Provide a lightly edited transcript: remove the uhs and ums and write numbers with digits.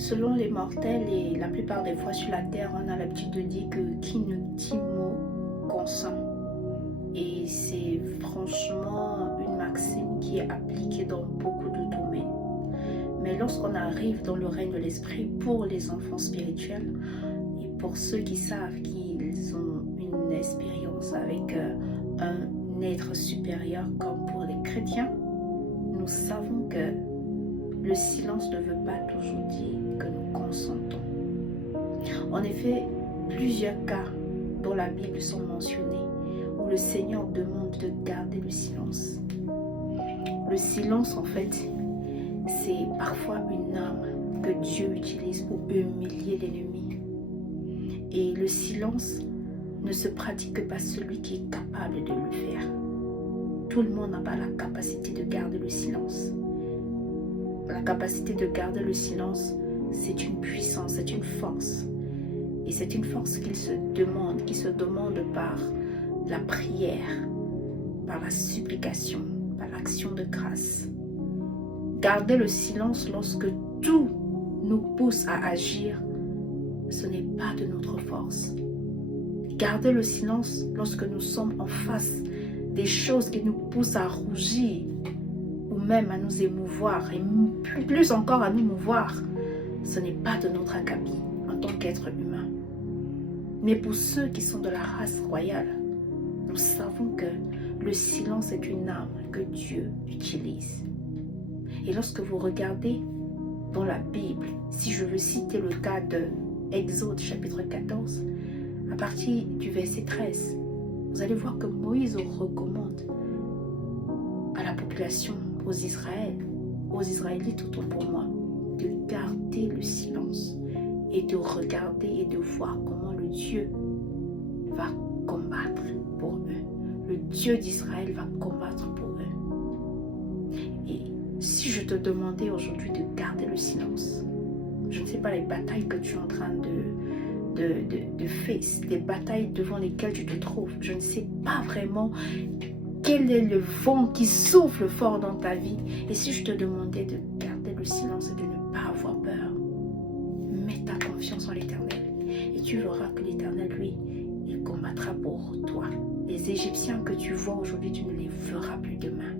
Selon les mortels et la plupart des fois sur la terre, on a l'habitude de dire que qui ne dit mot consent. Et c'est franchement une maxime qui est appliquée dans beaucoup de domaines. Mais lorsqu'on arrive dans le règne de l'esprit pour les enfants spirituels et pour ceux qui savent qu'ils ont une expérience avec un être supérieur comme pour les chrétiens, nous savons que le silence ne veut pas toujours dire que nous consentons. En effet, plusieurs cas dans la Bible sont mentionnés où le Seigneur demande de garder le silence. Le silence, en fait, c'est parfois une arme que Dieu utilise pour humilier l'ennemi. Et le silence ne se pratique que par celui qui est capable de le faire. Tout le monde n'a pas la capacité de garder le silence. La capacité de garder le silence, c'est une puissance, c'est une force. Et c'est une force qui se demande par la prière, par la supplication, par l'action de grâce. Garder le silence lorsque tout nous pousse à agir, ce n'est pas de notre force. Garder le silence lorsque nous sommes en face des choses qui nous poussent à rougir, ou même à nous émouvoir, et plus encore à nous mouvoir, ce n'est pas de notre acabit en tant qu'être humain. Mais pour ceux qui sont de la race royale, nous savons que le silence est une arme que Dieu utilise. Et lorsque vous regardez dans la Bible, si je veux citer le cas de Exode chapitre 14, à partir du verset 13, vous allez voir que Moïse recommande à la population, aux Israélites autant pour moi, de garder le silence et de regarder et de voir comment le Dieu va combattre pour eux. Le Dieu d'Israël va combattre pour eux. Et si je te demandais aujourd'hui de garder le silence, je ne sais pas les batailles que tu es en train de face, les batailles devant lesquelles tu te trouves, je ne sais pas vraiment quel est le vent qui souffle fort dans ta vie. Et si je te demandais de garder le silence et de ne pas avoir peur, mets ta confiance en l'Éternel. Et tu verras que l'Éternel, lui, il combattra pour toi. Les Égyptiens que tu vois aujourd'hui, tu ne les verras plus demain.